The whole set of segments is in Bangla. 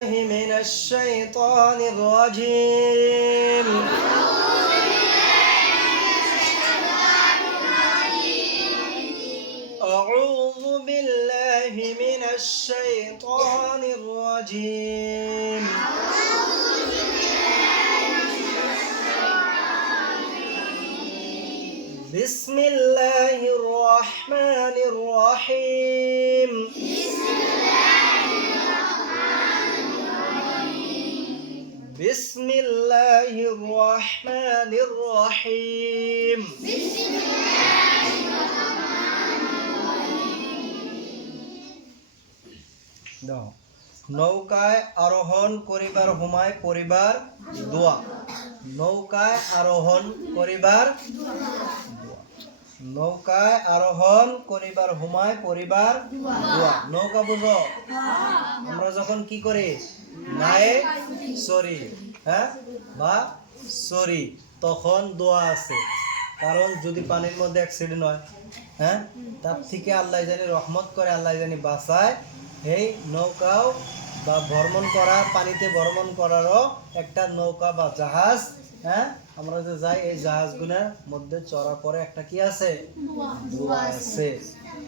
من الشيطان الرجيم أعوذ بالله من الشيطان الرجيم بسم الله الرحمن الرحيم بسم الله الرحمن الرحيم নৌকায় আরোহণ করিবার হুমায় পরিবার দোয়া নৌকায় আরোহণ করিবার নৌকায় আরোহণ করিবার হুমায় পরিবার দোয়া নৌকা বুঝো আমরা যখন কি করি নায়ে সরি বা সরি তখন দোয়া আছে কারণ যদি পানির মধ্যে অ্যাক্সিডেন্ট হয় তার থেকে আল্লাহ জানি রহমত করে আল্লাহ জানি বাঁচায় এই নৌকাও বা ভ্রমণ করা পানিতে ভ্রমণ করারও একটা নৌকা বা জাহাজ আমরা যে যাই এই জাহাজগুলোর মধ্যে চড়ার পরে একটা কি আছে দোয়া আছে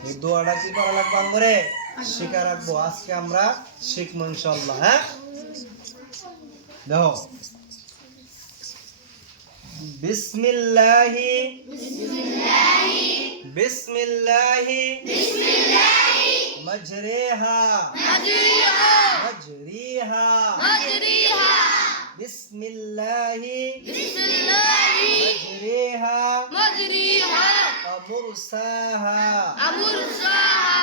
এই দোয়াটা কি করা লাগবে করে শিখা রাখবো আজকে আমরা শিখবো ইনশাআল্লাহ দেখো বিসমিল্লাহি বিসমিল্লাহি বিসমিল্লাহি বিসমিল্লাহি মজরিহা মজরিহা মজরিহা মজরিহা বিসমিল্লাহি বিসমিল্লাহি মজরিহা মজরিহা আমুরসাহা আমুরসাহা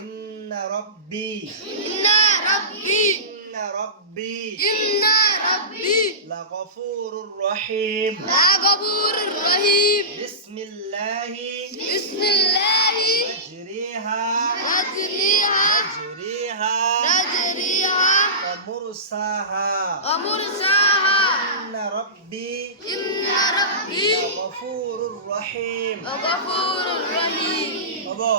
ইন্না রাব্বি ইন্না রাব্বি ইন্না রাব্বি ইন্না রাব্বি লাগফুরুর রহিম লাগফুরুর রহিম বিসমিল্লাহি বিসমিল্লাহি মজরিহা মজরিহা মজরিহা মজরিহা আমুরসাহা আমুরসাহা ইন্না রাব্বি লাগফুরুর রহিম লাগফুরুর রহিম বাবা